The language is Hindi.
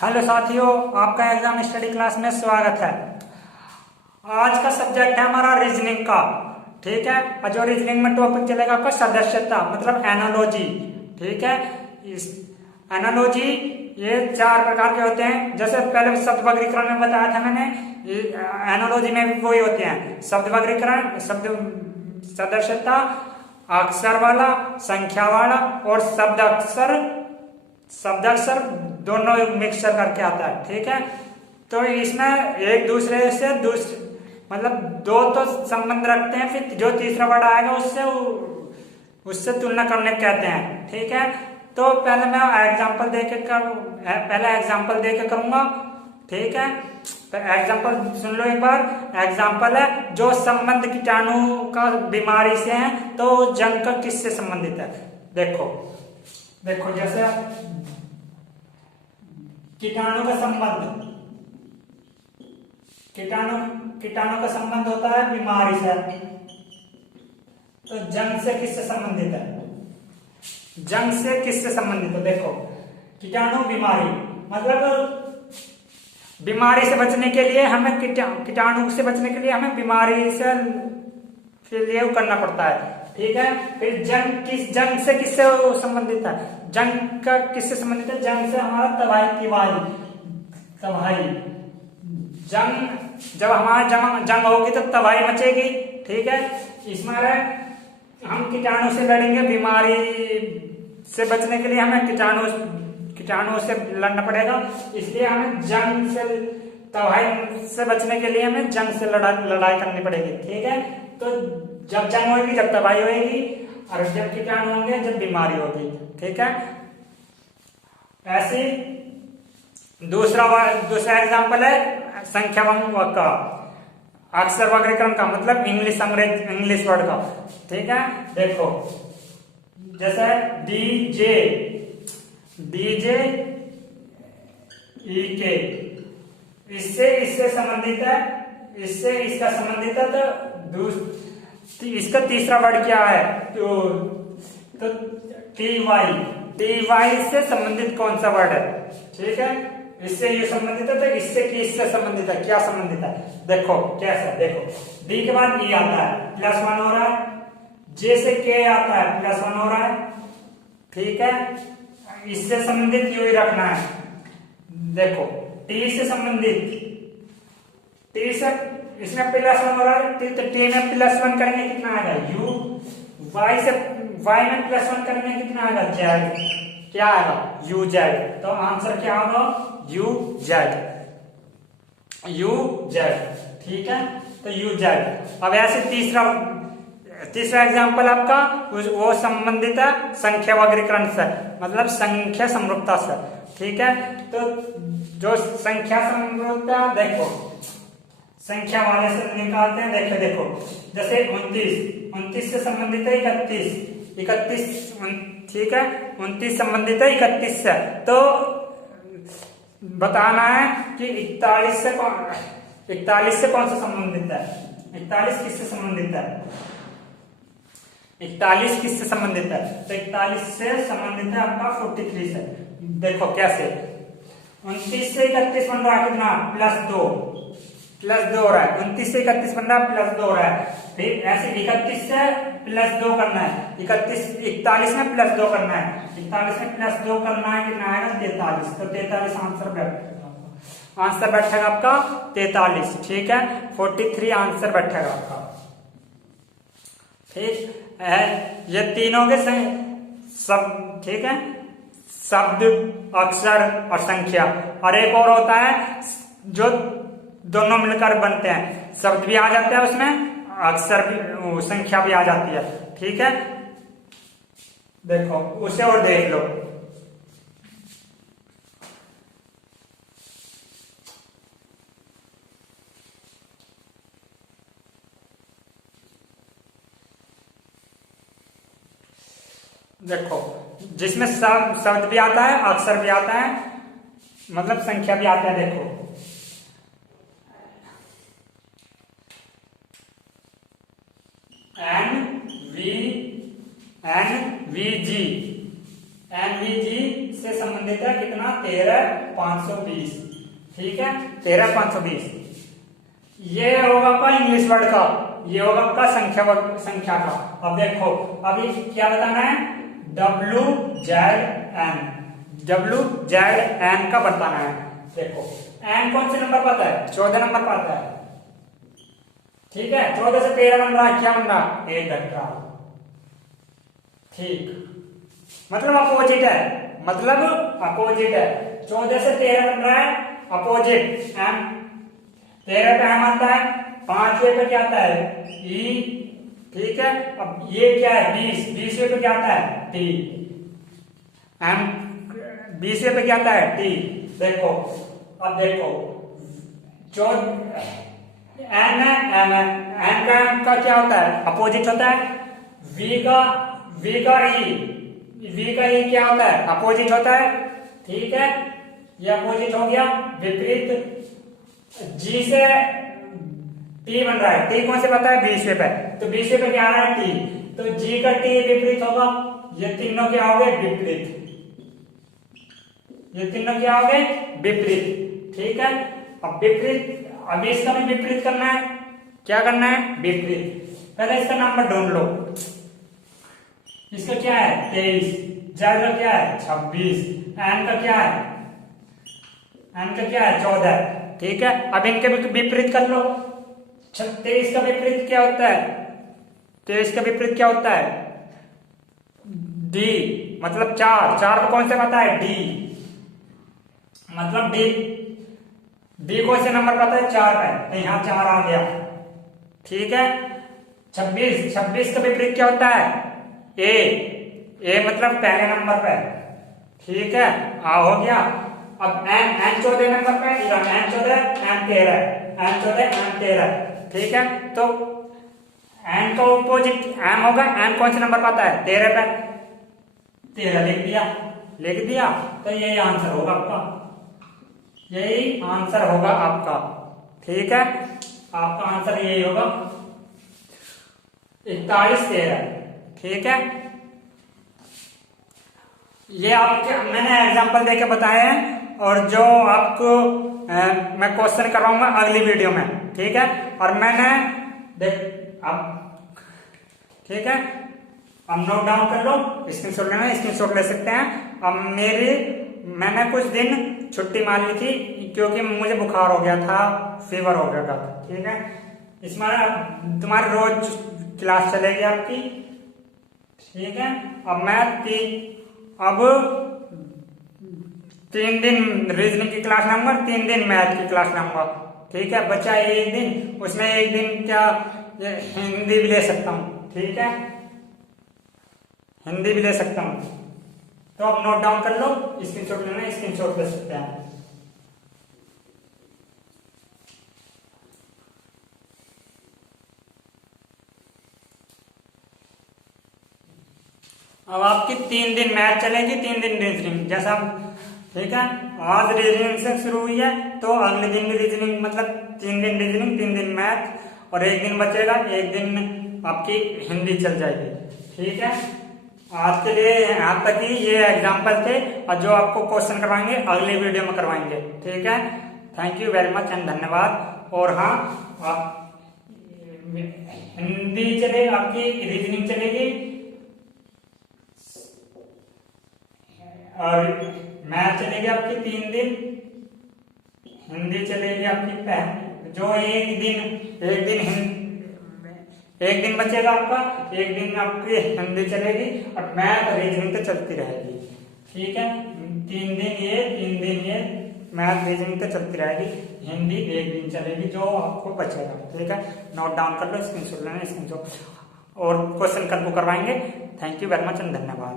हेलो साथियों, आपका एग्जाम स्टडी क्लास में स्वागत है। आज का सब्जेक्ट है हमारा रीजनिंग का। ठीक है, और जो रीजनिंग में टॉपिक चलेगा आपका सदस्यता मतलब एनालॉजी। ठीक है, इस एनालॉजी ये चार प्रकार के होते हैं। जैसे पहले शब्द वर्गीकरण में बताया था मैंने, एनालॉजी में भी वही होते हैं। शब्द वर्गीकरण, शब्द सदस्यता, अक्षर वाला, संख्या वाला और शब्द अक्षर दोनों मिक्सचर करके आता है। ठीक है, तो इसमें एक दूसरे से मतलब दो तो संबंध रखते हैं, फिर जो तीसरा वर्ड आएगा उससे तुलना करने कहते हैं। ठीक है, तो पहले मैं एग्जांपल देके करूंगा। ठीक है, तो एग्जांपल सुन लो एक बार। एग्जांपल है, जो संबंध कीटाणु का बीमारी से है तो जंग का किससे संबंधित है। देखो देखो जैसे कीटाणु का संबंध, कीटाणु का संबंध होता है बीमारी से। तो जंग से किससे संबंधित है? जंग से किससे संबंधित है? देखो, कीटाणु बीमारी मतलब बीमारी से बचने के लिए हमें कीटाणु से बचने के लिए हमें बीमारी से ये करना पड़ता है। ठीक है, फिर जंग से किससे संबंधित है? जंग का किससे संबंधित है? जंग से हमारा तबाही। जब हमारा जंग होगी तो तबाही मचेगी। ठीक है, इसमें हम कीटाणु से लड़ेंगे। बीमारी से बचने के लिए हमें कीटाणु से लड़ना पड़ेगा, इसलिए हमें जंग से तबाही से बचने के लिए हमें जंग से लड़ाई करनी पड़ेगी। ठीक है, तो जब जंग होगी जब तबाही होगी, और जब कीटाणु होंगे जब बीमारी होगी। ठीक है, ऐसे दूसरा एग्जांपल है संख्या का, अक्षर वर्गीकरण का मतलब इंग्लिश वर्ड का। ठीक है, देखो जैसे डीजे ई के, इससे संबंधित है, इससे इसका संबंधित है। तो इसका तीसरा वर्ड क्या है? तो टी वाई से संबंधित कौन सा वर्ड है? ठीक है, इससे ये संबंधित है, तो इससे संबंधित है। क्या संबंधित है? देखो कैसे, देखो डी के बाद ई आता है, +1 हो रहा है। जे से के आता है, +1 हो रहा है। ठीक है, इससे संबंधित यू ही रखना है। देखो टी से संबंधित, टी से इसमें +1 हो रहा है, तो टी में +1 करेंगे कितना आएगा? यू। वाई में +1 करेंगे कितना आएगा? जेड। क्या आएगा? You Z. तो आंसर क्या होगा? You Z. ठीक है, तो यू जेड। अब ऐसे तीसरा एग्जांपल आपका वो संबंधित है संख्या वर्गीकरण से मतलब संख्या समरूपता से। ठीक है, तो जो संख्या समरूपता, देखो संख्या वाले से निकालते हैं। देखो जैसे 29 से संबंधित है 31। ठीक है, 29 संबंधित है 31 से। तो बताना है कि 41 से कौन सा संबंधित है? 41 किससे संबंधित है? 41 किससे संबंधित है? तो 41 से संबंधित है आपका 43 से। देखो कैसे, 29 से 31 बन रहा है कितना? +2 हो रहा है। 29 से 31 बन रहा है, +2 हो रहा है। फिर ऐसे 31 से +2 करना है, 41 में +2 करना है, 41 में +2 करना है, कितना आएगा? 43। तो 43 आंसर बैठेगा आपका 43। ठीक है, 43 आंसर बैठेगा आपका। ठीक है, ये तीनों के सब। ठीक है, शब्द, अक्षर और संख्या। और एक और होता है जो दोनों मिलकर बनते हैं, शब्द भी आ जाते हैं उसमें, अक्षर भी, संख्या भी आ जाती है। ठीक है, देखो उसे और देख लो। देखो जिसमें शब्द भी आता है, अक्षर भी आता है, मतलब संख्या भी आता है। देखो NVG एनवीजी से संबंधित है कितना 13520। ठीक है 13520। ये होगा आपका इंग्लिश वर्ड का, ये होगा आपका संख्या का। अब देखो अभी क्या बताना है, WZN का बताना है। देखो एन कौन से नंबर पर आता है, 14 नंबर पर आता है। ठीक है 14 से 13 बन रहा है, क्या बन रहा है, 1 घट रहा। ठीक मतलब अपोजिट है, मतलब अपोजिट है। 14 से 13 बन रहा है अपोजिट। एम 13 पे एम आता है, 5वें पे क्या आता है ई। ठीक है अब ये क्या है 20वें पे क्या आता है टी। एम 20वें पे क्या आता है टी। देखो अब देखो जो एन है एन का क्या होता है अपोजिट होता है। वी का ई क्या होता है अपोजिट होता है। ठीक है ये अपोजिट हो गया, विपरीत। जी से टी बन रहा है, टी कौन से पता है 20वें पे, तो 20वें पे क्या आ रहा है टी, तो जी का टी विपरीत होगा। ये तीनों क्या हो गए विपरीत, ये तीनों क्या हो गए विपरीत। ठीक है अब विपरीत, अब इसका भी विपरीत करना है। क्या करना है विपरीत। पहले इसका नंबर ढूंढ लो, इसका क्या है 23, जेड का क्या है 26, एन का क्या है 14। ठीक है अब इनके विपरीत कर लो। 23 का विपरीत क्या होता है, 23 का विपरीत क्या होता है डी, मतलब 4 को कौन से पता है डी, मतलब डी कौन से नंबर पता है 4 है, तो यहाँ 4 आ गया। ठीक है 26 का विपरीत क्या होता है ए मतलब पहले नंबर पे। ठीक है हो गया। अब एन 14 नंबर पे, एन 13। ठीक है तो एन का ऑपोजिट एम होगा, एन कौन से नंबर पर आता है 13 पे, 13 लिख दिया तो यही आंसर होगा आपका, यही आंसर होगा आपका। ठीक है आपका आंसर यही होगा 41 13। ठीक है ये आपके मैंने एग्जांपल देके बताए हैं, और जो आपको मैं क्वेश्चन करवाऊंगा अगली वीडियो में। ठीक है और मैंने देख अब ठीक है अब नोट डाउन कर लो, स्क्रीनशॉट लेना, स्क्रीनशॉट ले सकते हैं। अब मैंने कुछ दिन छुट्टी मार ली थी क्योंकि मुझे बुखार हो गया था, फीवर हो गया था। ठीक है इसमें तुम्हारी रोज क्लास चलेगी आपकी। ठीक है अब अब 3 दिन रीजनिंग की क्लास लूंगा, 3 दिन मैथ की क्लास लूंगा। ठीक है बच्चा 1 दिन, उसमें 1 दिन क्या हिंदी भी ले सकता हूँ। ठीक है हिंदी भी ले सकता हूँ, तो अब नोट डाउन कर लो, स्क्रीनशॉट लेना है स्क्रीनशॉट ले सकते हैं। अब आपकी 3 दिन मैथ चलेगी, 3 दिन रीजनिंग जैसा। ठीक है आज रीजनिंग से शुरू हुई है तो अगले दिन भी रीजनिंग, मतलब 3 दिन रीजनिंग 3 दिन मैथ और 1 दिन बचेगा, 1 दिन आपकी हिंदी चल जाएगी। ठीक है आज के लिए यहाँ तक ही ये एग्जाम्पल थे, और जो आपको क्वेश्चन करवाएंगे अगले वीडियो में करवाएंगे। ठीक है thank you very much and धन्यवाद। और हाँ आप हिंदी चलेगी, आपकी रीजनिंग चलेगी और मैथ चलेगी आपकी 3 दिन, हिंदी चलेगी आपकी जो एक दिन बचेगा आपका, 1 दिन आपकी हिंदी चलेगी और मैथ और रीजनिंग तो चलती रहेगी। ठीक है 3 दिन ये 3 दिन ये मैथ रीजनिंग तो चलती रहेगी, हिंदी 1 दिन चलेगी जो आपको बचेगा। ठीक है नोट डाउन कर लो, स्क्रीनशॉट लेना स्क्रीनशॉट, और क्वेश्चन कल को करवाएंगे। Thank you very much and धन्यवाद।